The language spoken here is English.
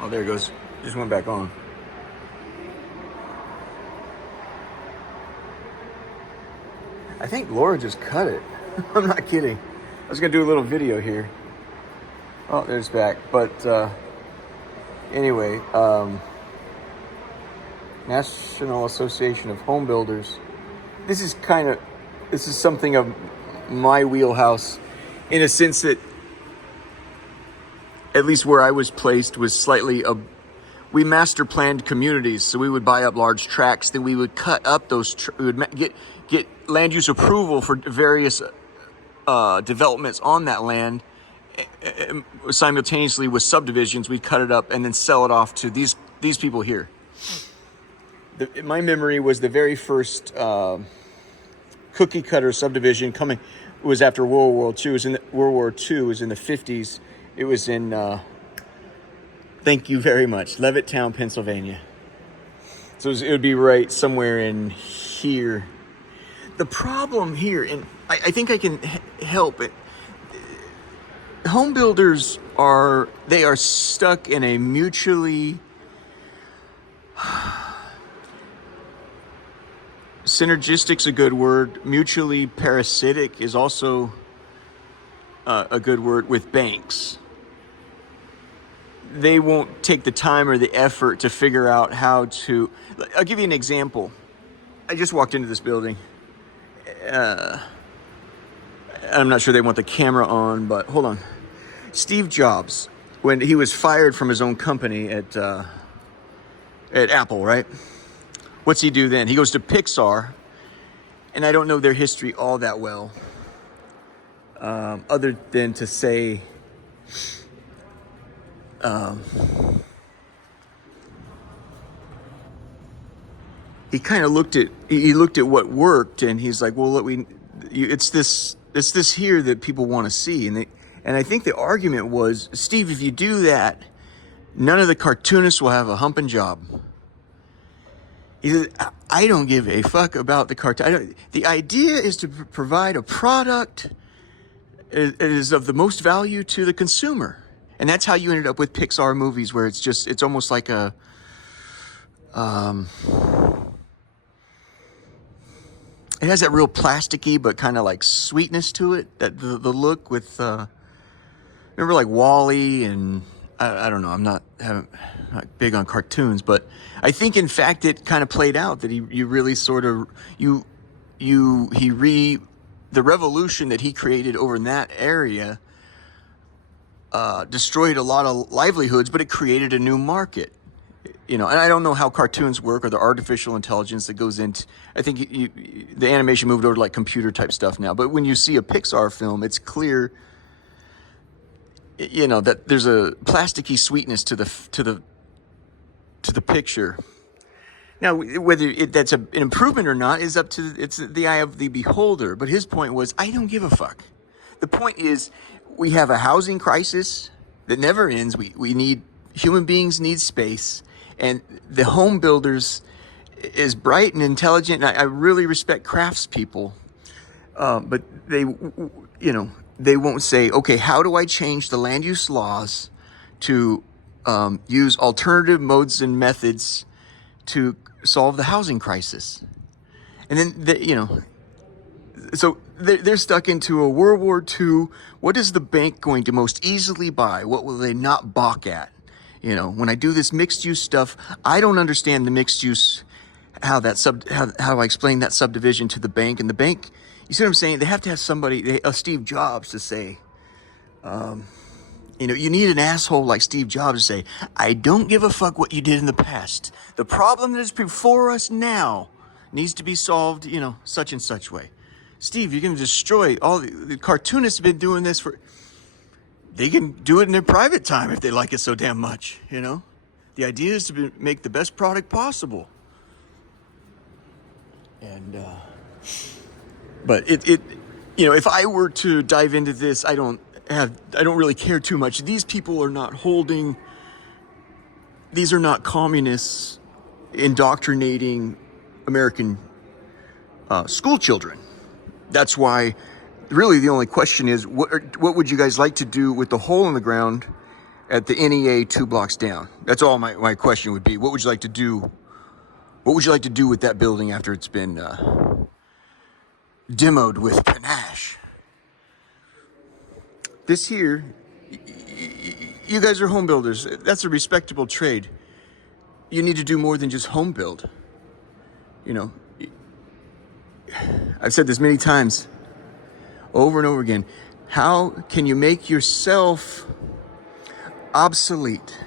Oh, there it goes. Just went back on. I think Laura just cut it. I'm not kidding. I was gonna do a little video here. Oh, there's back. But anyway, National Association of Home Builders. This is something of my wheelhouse, in a sense that, at least where I was placed, was slightly we master planned communities. So we would buy up large tracts, then we would cut up those. We would get land use approval for various developments on that land. Simultaneously with subdivisions, we'd cut it up and then sell it off to these people here. My memory was the very first cookie cutter subdivision was after World War II. World War II was in the 50s. It was in, thank you very much, Levittown, Pennsylvania. So it would be right somewhere in here. The problem here, and I think I can help it, home builders are stuck in a mutually synergistic's a good word. Mutually parasitic is also a good word with banks. They won't take the time or the effort to figure out how to. I'll give you an example. I just walked into this building. I'm not sure they want the camera on, but hold on. Steve Jobs, when he was fired from his own company at Apple, right? What's he do then? He goes to Pixar, and I don't know their history all that well, other than to say, he kind of looked at what worked, and he's like, well, look, it's this here that people want to see, and I think the argument was, Steve, if you do that, none of the cartoonists will have a humping job. He said, I don't give a fuck about the cartoon. The idea is to provide a product that is of the most value to the consumer. And that's how you ended up with Pixar movies, where it's almost like a, it has that real plasticky, but kind of like sweetness to it. That the look with, remember like WALL-E and, I don't know, I'm not big on cartoons, but I think in fact it kind of played out that you really sort of, the revolution that he created over in that area destroyed a lot of livelihoods, but it created a new market. You know, and I don't know how cartoons work or the artificial intelligence that goes into, I think the animation moved over to like computer type stuff now, but when you see a Pixar film, it's clear, you know, that there's a plasticky sweetness to the picture. Now, whether that's an improvement or not is up to, it's the eye of the beholder. But his point was, I don't give a fuck. The point is, we have a housing crisis that never ends. Human beings need space, and the home builders is bright and intelligent. And I really respect craftspeople, but they won't say, okay, how do I change the land use laws to use alternative modes and methods to solve the housing crisis? And then, so they're stuck into a World War II. What is the bank going to most easily buy? What will they not balk at? You know, when I do this mixed use stuff, I don't understand the mixed use, how I explain that subdivision to the bank. And the bank, you see what I'm saying? They have to have somebody, Steve Jobs, to say, you need an asshole like Steve Jobs to say, I don't give a fuck what you did in the past. The problem that is before us now needs to be solved, such and such way. Steve, you're going to destroy the cartoonists have been doing this they can do it in their private time if they like it so damn much, The idea is to make the best product possible. And, but if I were to dive into this, I don't really care too much. These people are not these are not communists indoctrinating American school children. That's why really the only question is, what would you guys like to do with the hole in the ground at the NEA 2 blocks down. That's all my question would be. What would you like to do? What would you like to do with that building after it's been demoed with panache? This here, you guys are home builders. That's a respectable trade. You need to do more than just home build. You know, I've said this many times, over and over again. How can you make yourself obsolete